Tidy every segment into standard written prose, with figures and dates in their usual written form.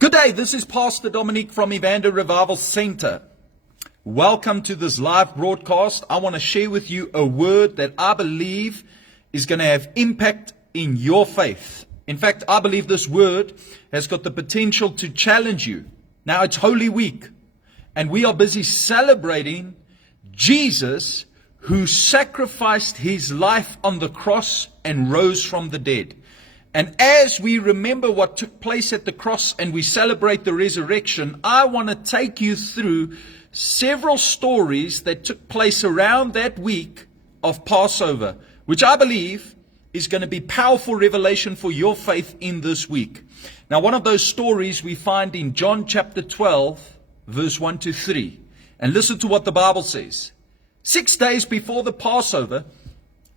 Good day, this is Pastor Dominique from Evander Revival Center. Welcome to this live broadcast. I want to share with you a word that I believe is going to have impact in your faith. In fact, I believe this word has got the potential to challenge you. Now, it's Holy Week, and we are busy celebrating Jesus, who sacrificed his life on the cross and rose from the dead. And as we remember what took place at the cross and we celebrate the resurrection, I want to take you through several stories that took place around that week of Passover, which I believe is going to be powerful revelation for your faith in this week. Now, one of those stories we find in John chapter 12, verse 1 to 3. And listen to what the Bible says. 6 days before the Passover,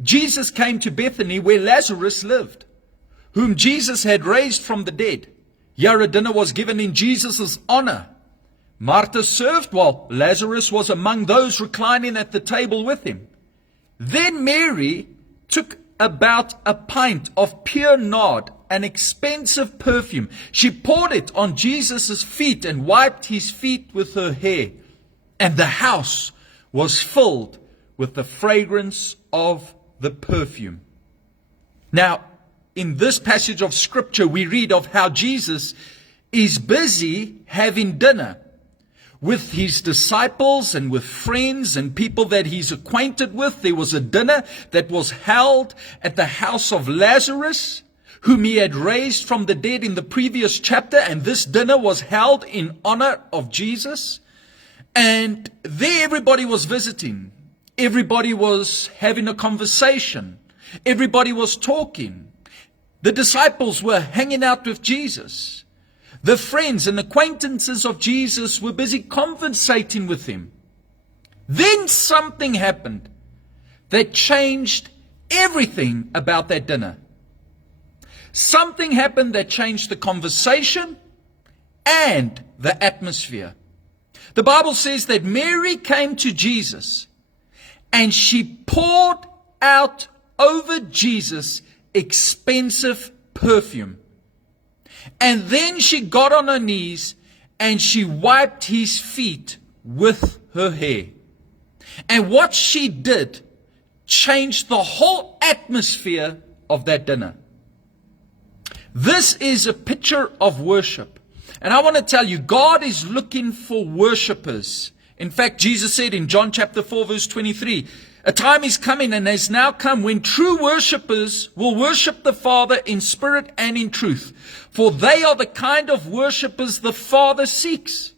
Jesus came to Bethany where Lazarus lived, whom Jesus had raised from the dead. Here a dinner was given in Jesus' honor. Martha served while Lazarus was among those reclining at the table with him. Then Mary took about a pint of pure nard, an expensive perfume. She poured it on Jesus' feet and wiped his feet with her hair. And the house was filled with the fragrance of the perfume. Now, in this passage of scripture, we read of how Jesus is busy having dinner with his disciples and with friends and people that he's acquainted with. There was a dinner that was held at the house of Lazarus, whom he had raised from the dead in the previous chapter. And this dinner was held in honor of Jesus. And there everybody was visiting. Everybody was having a conversation. Everybody was talking. The disciples were hanging out with Jesus. The friends and acquaintances of Jesus were busy conversating with him. Then something happened that changed everything about that dinner. Something happened that changed the conversation and the atmosphere. The Bible says that Mary came to Jesus and she poured out over Jesus expensive perfume. And then she got on her knees and she wiped his feet with her hair. And what she did changed the whole atmosphere of that dinner. This is a picture of worship. And I want to tell you, God is looking for worshipers. In fact, Jesus said in John chapter 4, verse 23, a time is coming and has now come when true worshipers will worship the Father in spirit and in truth. For they are the kind of worshipers the Father seeks.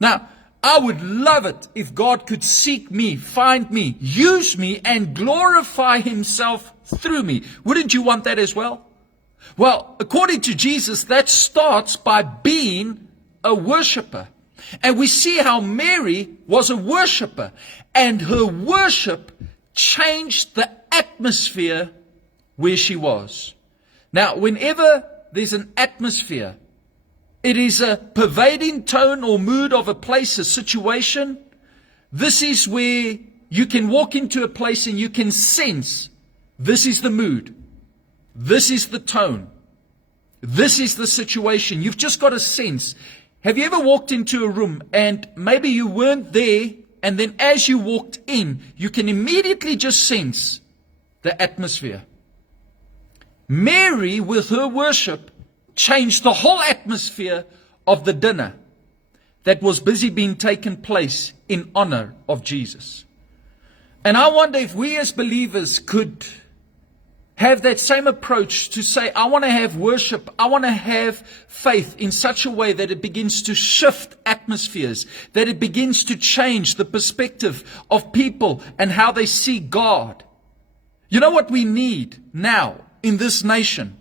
Now, I would love it if God could seek me, find me, use me, and glorify himself through me. Wouldn't you want that as well? Well, according to Jesus, that starts by being a worshiper. And we see how Mary was a worshiper, and her worship changed the atmosphere where she was. Now, whenever there's an atmosphere, it is a pervading tone or mood of a place, a situation. This is where you can walk into a place and you can sense this is the mood. This is the tone. This is the situation. You've just got a sense. Have you ever walked into a room and maybe you weren't there, and then as you walked in, you can immediately just sense the atmosphere? Mary, with her worship, changed the whole atmosphere of the dinner that was busy being taken place in honor of Jesus. And I wonder if we as believers could have that same approach to say, I want to have worship, I want to have faith in such a way that it begins to shift atmospheres, that it begins to change the perspective of people and how they see God. You know what we need now in this nation?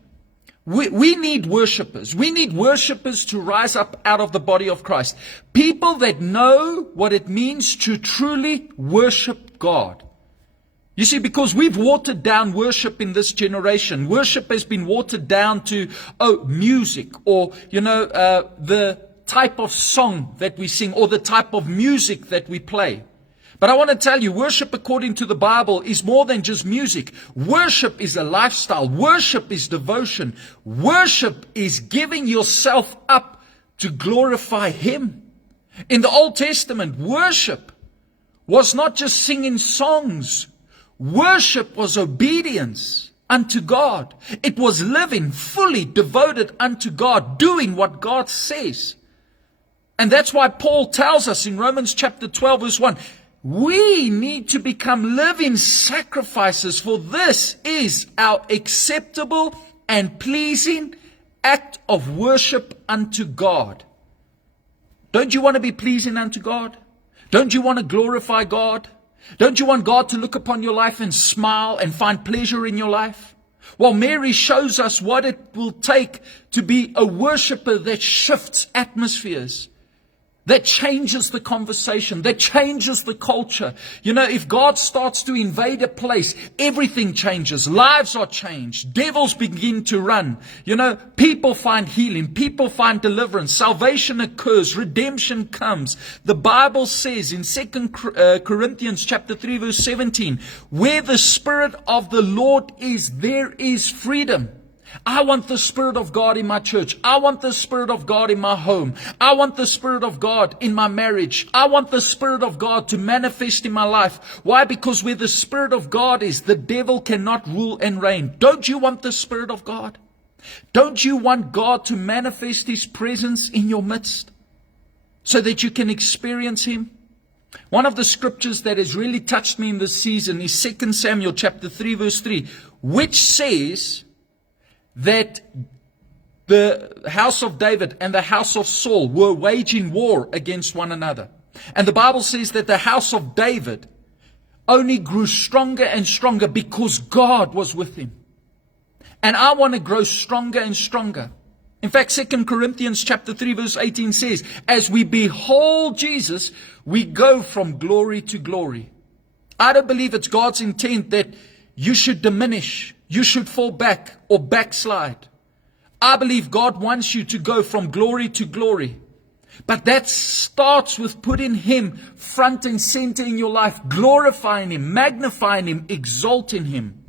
We need worshipers. We need worshipers to rise up out of the body of Christ. People that know what it means to truly worship God. You see, because we've watered down worship in this generation. Worship has been watered down to, music, or, the type of song that we sing, or the type of music that we play. But I want to tell you, worship according to the Bible is more than just music. Worship is a lifestyle. Worship is devotion. Worship is giving yourself up to glorify Him. In the Old Testament, worship was not just singing songs. Worship was obedience unto God. It was living fully devoted unto God, doing what God says. And that's why Paul tells us in Romans chapter 12 verse 1, we need to become living sacrifices, for this is our acceptable and pleasing act of worship unto God. Don't you want to be pleasing unto God? Don't you want to glorify God? Don't you want God to look upon your life and smile and find pleasure in your life? Well, Mary shows us what it will take to be a worshiper that shifts atmospheres, that changes the conversation, that changes the culture. You know, if God starts to invade a place, everything changes. Lives are changed. Devils begin to run. You know, people find healing. People find deliverance. Salvation occurs. Redemption comes. The Bible says in 2 Corinthians chapter 3 verse 17, where the Spirit of the Lord is, there is freedom. I want the Spirit of God in my church. I want the Spirit of God in my home. I want the Spirit of God in my marriage. I want the Spirit of God to manifest in my life. Why? Because where the Spirit of God is, the devil cannot rule and reign. Don't you want the Spirit of God? Don't you want God to manifest His presence in your midst so that you can experience Him? One of the scriptures that has really touched me in this season is 2 Samuel chapter 3 verse 3, which says that the house of David and the house of Saul were waging war against one another. And the Bible says that the house of David only grew stronger and stronger because God was with him. And I want to grow stronger and stronger. In fact, 2 Corinthians chapter 3 verse 18 says, as we behold Jesus, we go from glory to glory. I don't believe it's God's intent that you should diminish, you should fall back or backslide. I believe God wants you to go from glory to glory. But that starts with putting Him front and center in your life, glorifying Him, magnifying Him, exalting Him.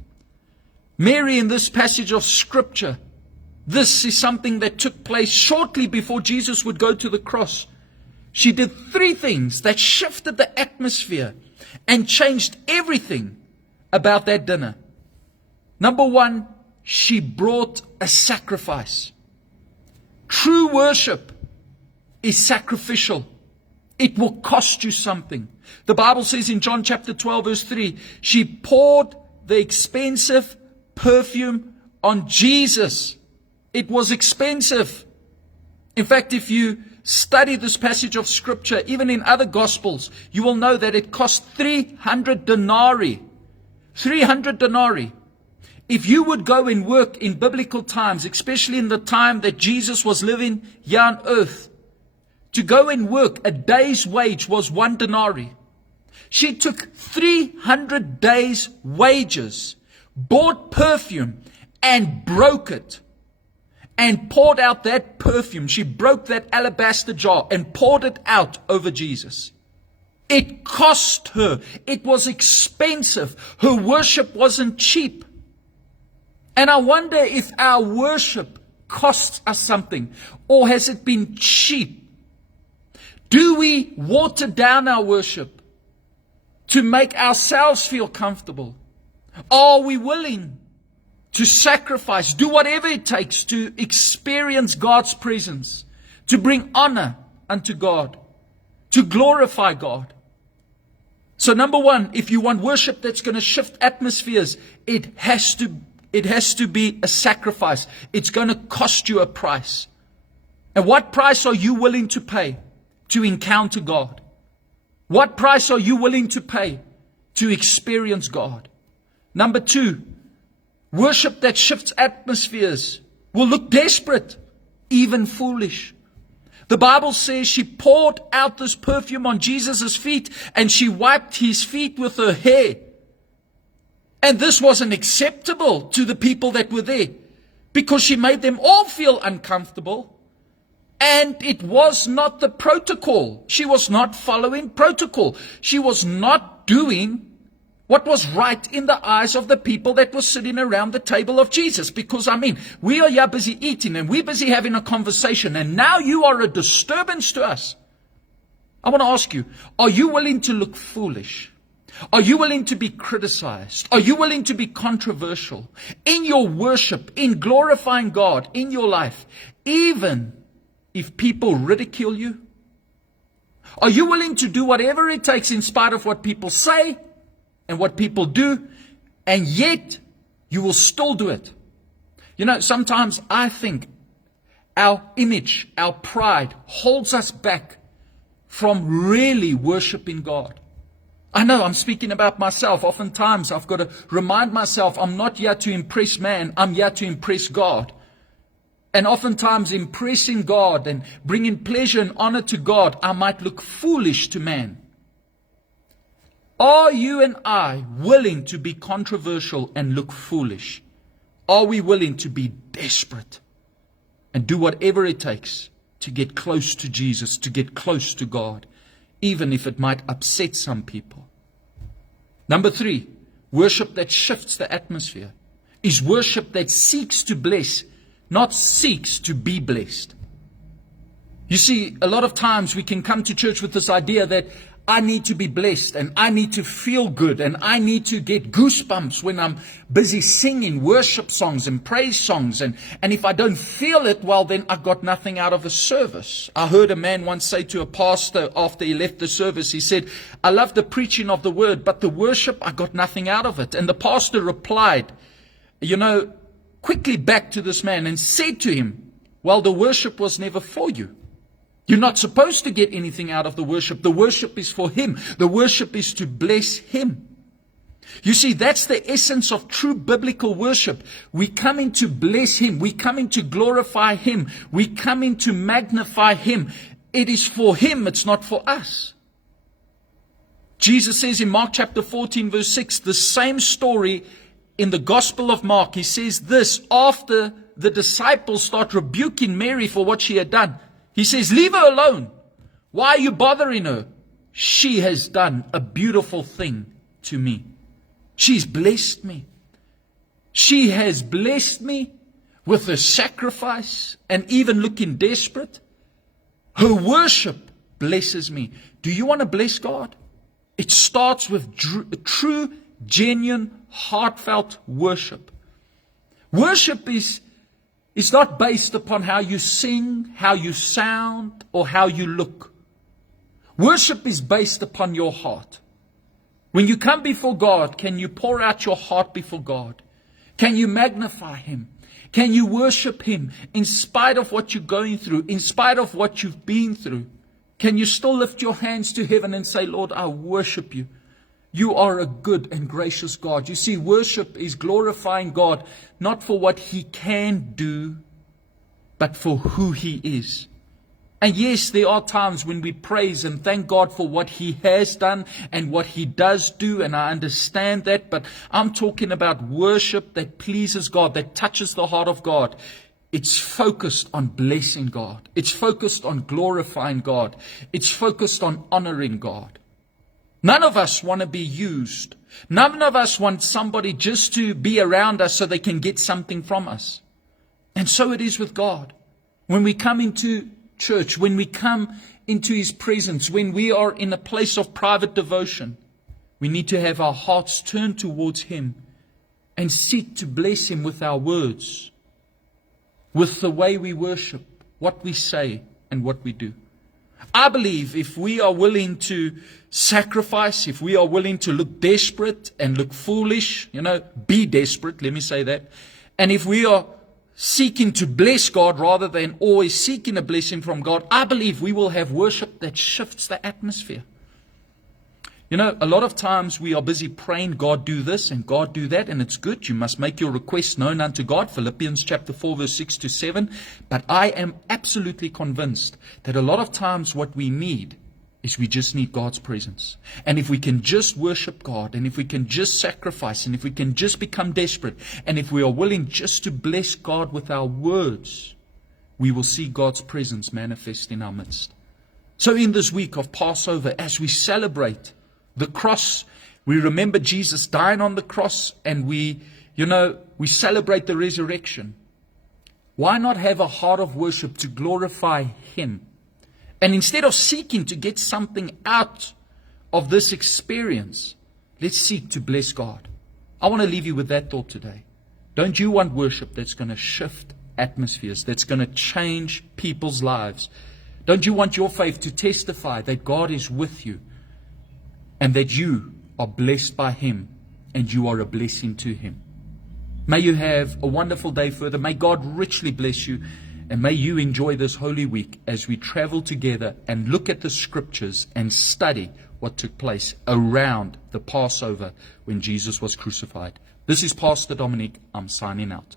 Mary, in this passage of Scripture, this is something that took place shortly before Jesus would go to the cross. She did 3 things that shifted the atmosphere and changed everything about that dinner. Number 1, she brought a sacrifice. True worship is sacrificial. It will cost you something. The Bible says in John chapter 12 verse 3, she poured the expensive perfume on Jesus. It was expensive. In fact, if you study this passage of Scripture, even in other Gospels, you will know that it cost 300 denarii. 300 denarii. If you would go and work in biblical times, especially in the time that Jesus was living here on earth, to go and work, a day's wage was 1 denarii. She took 300 days' wages, bought perfume, and broke it, and poured out that perfume. She broke that alabaster jar and poured it out over Jesus. It cost her. It was expensive. Her worship wasn't cheap. And I wonder if our worship costs us something, or has it been cheap? Do we water down our worship to make ourselves feel comfortable? Are we willing to sacrifice, do whatever it takes to experience God's presence, to bring honor unto God, to glorify God? So number 1, if you want worship that's going to shift atmospheres, it has to be a sacrifice. It's going to cost you a price. And what price are you willing to pay to encounter God? What price are you willing to pay to experience God? Number 2, worship that shifts atmospheres will look desperate, even foolish. The Bible says she poured out this perfume on Jesus' feet and she wiped His feet with her hair. And this wasn't acceptable to the people that were there because she made them all feel uncomfortable. And it was not the protocol. She was not following protocol. She was not doing what was right in the eyes of the people that were sitting around the table of Jesus. Because, we are here busy eating and we're busy having a conversation, and now you are a disturbance to us. I want to ask you, are you willing to look foolish? Are you willing to be criticized? Are you willing to be controversial in your worship, in glorifying God, in your life, even if people ridicule you? Are you willing to do whatever it takes in spite of what people say and what people do, and yet you will still do it? Sometimes I think our image, our pride holds us back from really worshiping God. I know I'm speaking about myself. Oftentimes I've got to remind myself I'm not here to impress man, I'm here to impress God. And oftentimes impressing God and bringing pleasure and honor to God, I might look foolish to man. Are you and I willing to be controversial and look foolish? Are we willing to be desperate and do whatever it takes to get close to Jesus, to get close to God, even if it might upset some people? Number 3, worship that shifts the atmosphere is worship that seeks to bless, not seeks to be blessed. You see, a lot of times we can come to church with this idea that I need to be blessed and I need to feel good and I need to get goosebumps when I'm busy singing worship songs and praise songs. And if I don't feel it, well, then I got nothing out of a service. I heard a man once say to a pastor after he left the service, he said, I love the preaching of the word, but the worship, I got nothing out of it. And the pastor replied, quickly back to this man and said to him, well, the worship was never for you. You're not supposed to get anything out of the worship. The worship is for Him. The worship is to bless Him. You see, that's the essence of true biblical worship. We come in to bless Him. We come in to glorify Him. We come in to magnify Him. It is for Him. It's not for us. Jesus says in Mark chapter 14 verse 6, the same story in the Gospel of Mark. He says this after the disciples start rebuking Mary for what she had done. He says, leave her alone. Why are you bothering her? She has done a beautiful thing to me. She's blessed me. She has blessed me with her sacrifice and even looking desperate. Her worship blesses me. Do you want to bless God? It starts with true, genuine, heartfelt worship. Worship is not based upon how you sing, how you sound, or how you look. Worship is based upon your heart. When you come before God, can you pour out your heart before God? Can you magnify Him? Can you worship Him in spite of what you're going through, in spite of what you've been through? Can you still lift your hands to heaven and say, Lord, I worship you. You are a good and gracious God. You see, worship is glorifying God, not for what He can do, but for who He is. And yes, there are times when we praise and thank God for what He has done and what He does do, and I understand that, but I'm talking about worship that pleases God, that touches the heart of God. It's focused on blessing God. It's focused on glorifying God. It's focused on honoring God. None of us want to be used. None of us want somebody just to be around us so they can get something from us. And so it is with God. When we come into church, when we come into His presence, when we are in a place of private devotion, we need to have our hearts turned towards Him and seek to bless Him with our words, with the way we worship, what we say, and what we do. I believe if we are willing to sacrifice, if we are willing to look desperate and look foolish, be desperate, let me say that. And if we are seeking to bless God rather than always seeking a blessing from God, I believe we will have worship that shifts the atmosphere. A lot of times we are busy praying, God do this and God do that, and it's good. You must make your requests known unto God, Philippians chapter 4 verse 6 to 7. But I am absolutely convinced that a lot of times what we need is we just need God's presence. And if we can just worship God, and if we can just sacrifice, and if we can just become desperate, and if we are willing just to bless God with our words, we will see God's presence manifest in our midst. So in this week of Passover, as we celebrate the cross, We remember Jesus dying on the cross, and we celebrate the resurrection. Why not have a heart of worship to glorify Him? And instead of seeking to get something out of this experience, let's seek to bless God. I want to leave you with that thought today. Don't you want worship that's going to shift atmospheres, that's going to change people's lives? Don't you want your faith to testify that God is with you and that you are blessed by Him and you are a blessing to Him? May you have a wonderful day further. May God richly bless you, and may you enjoy this Holy Week as we travel together and look at the Scriptures and study what took place around the Passover when Jesus was crucified. This is Pastor Dominic. I'm signing out.